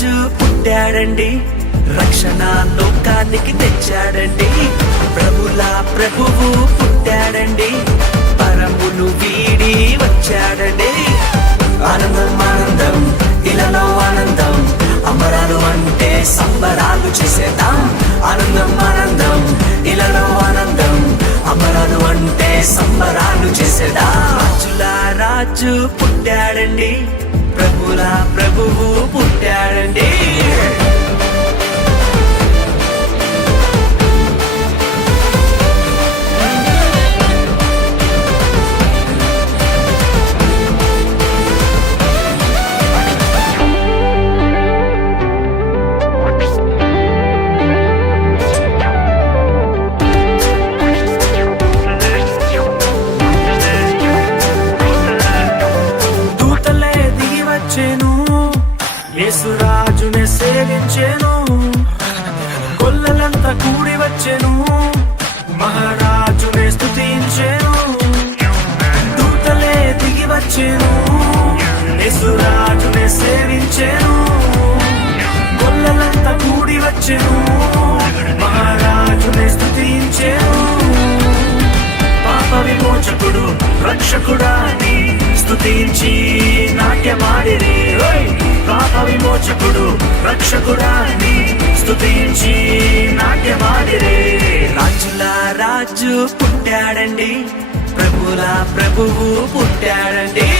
రాజు పుట్టాడండి, రక్షణ లోకానికి తెచ్చాడండి. ప్రభుల ప్రభువు పుట్టాడండి, పరమును వీడి వచ్చాడండి. ఆనందం ఆనందం ఇలలో ఆనందం, అమరాలు అంటే సంబరాలు చేసేద్దాం. ఆనందం ఆనందం ఇలలో ఆనందం, అమరాలు అంటే సంబరాలు చేసేద్దాం. రాజుల రాజు పుట్టాడండి, ప్రభుల ప్రభువు పుట్టాడండి. యేసురాజునే సేవించెను, కొల్లలంతా కూడి వచ్చెను, మహారాజునే స్తుతించెను. దూతలే దిగి వచ్చెను, యేసురాజునే సేవించెను, కొల్లలంతా కూడి వచ్చెను, మహారాజునే స్తుతించెను. పాప విమోచకుడు రక్షకుడాని స్తుతించి నాట్యమాడిరి. పాప విమోచకుడు రక్షకుడాని స్తుతించి నాట్యమాడిరి. రాజుల రాజు పుట్టాడండి, ప్రభుల ప్రభువు పుట్టాడండి.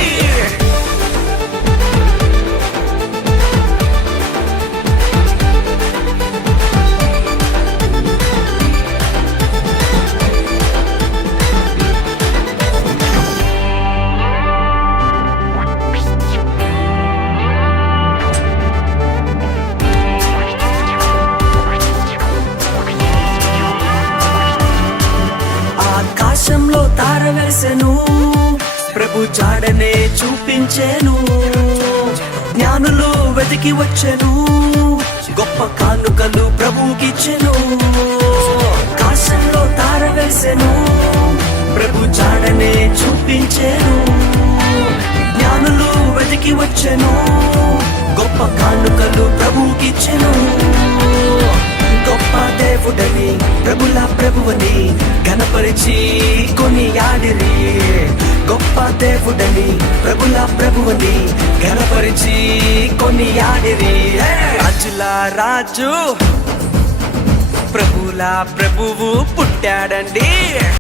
ఆకాశంలో తార వెలిసెను, ప్రభు జాడనే చూపించెను. జ్ఞానులు వెతికి వచ్చెను, గొప్ప కానుకలు ప్రభుకిచ్చెను. ఆకాశంలో తార వెలిసెను, ప్రభు జాడనే చూపించెను. జ్ఞానులు వెతికి వచ్చెను, గొప్ప కానుకలు ప్రభుకిచ్చెను. గొప్ప దేవుడని ప్రభుల ప్రభువని ఘనపరిచి కొనియాడిరి. గొప్ప దేవుడని ప్రభుల ప్రభువని ఘనపరిచి కొనియాడిరి. రాజుల రాజు ప్రభుల ప్రభువు పుట్టాడండి.